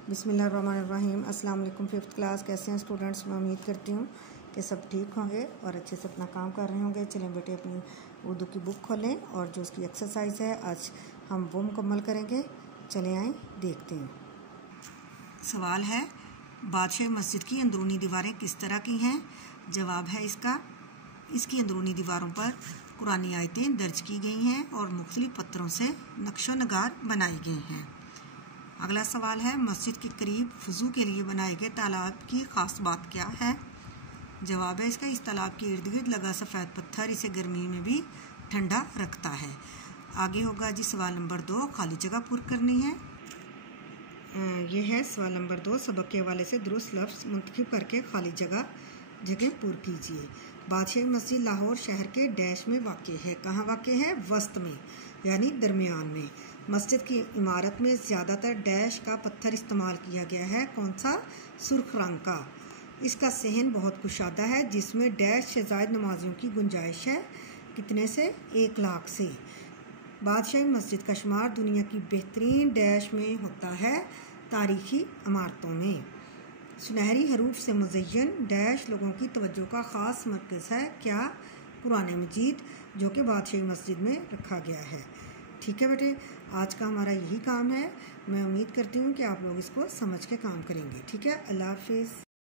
बिस्मिल्लाहिर्रहमानिर्रहीम। अस्सलाम वालेकुम। 5th क्लास कैसे हैं स्टूडेंट्स? मैं उम्मीद करती हूँ कि सब ठीक होंगे और अच्छे से अपना काम कर रहे होंगे। चलें बेटे अपनी उर्दू की बुक खोलें और जो उसकी एक्सरसाइज है आज हम वो मुकम्मल करेंगे। चले आएँ देखते हैं। सवाल है, बादशाही मस्जिद की अंदरूनी दीवारें किस तरह की हैं? जवाब है इसकी अंदरूनी दीवारों पर कुरानी आयतें दर्ज की गई हैं और मुख्तलिफ पत्थरों से नक्शो नगार बनाए गए हैं। अगला सवाल है, मस्जिद के करीब वज़ू के लिए बनाए गए तालाब की ख़ास बात क्या है? जवाब है इस तालाब के इर्द गिर्द लगा सफ़ेद पत्थर इसे गर्मी में भी ठंडा रखता है। आगे होगा जी सवाल नंबर 2, खाली जगह पूरी करनी है। ये है सवाल नंबर 2, सबक के हवाले से दुरुस्त लफ्ज़ मुंतखब करके खाली जगह पूरी कीजिए। बादशाही मस्जिद लाहौर शहर के डैश में वाक़ है। कहाँ वाक़ है? वस्त में यानी दरमियान में। मस्जिद की इमारत में ज़्यादातर डैश का पत्थर इस्तेमाल किया गया है। कौन सा? सुर्ख रंग का। इसका सहन बहुत कुशादा है जिसमें डैश से ज़ायद नमाजियों की गुंजाइश है। कितने से? 1 लाख से। बादशाही मस्जिद का शुमार दुनिया की बेहतरीन डैश में होता है तारीखी इमारतों में। सुनहरी हरूफ से मुज़य्यन डैश लोगों की तवज्जो का ख़ास मरकज़ है। क्या? कुरान मजीद, जो कि बादशाही मस्जिद में रखा गया है। ठीक है बेटे, आज का हमारा यही काम है। मैं उम्मीद करती हूँ कि आप लोग इसको समझ के काम करेंगे। ठीक है, अल्लाह हाफ़िज़।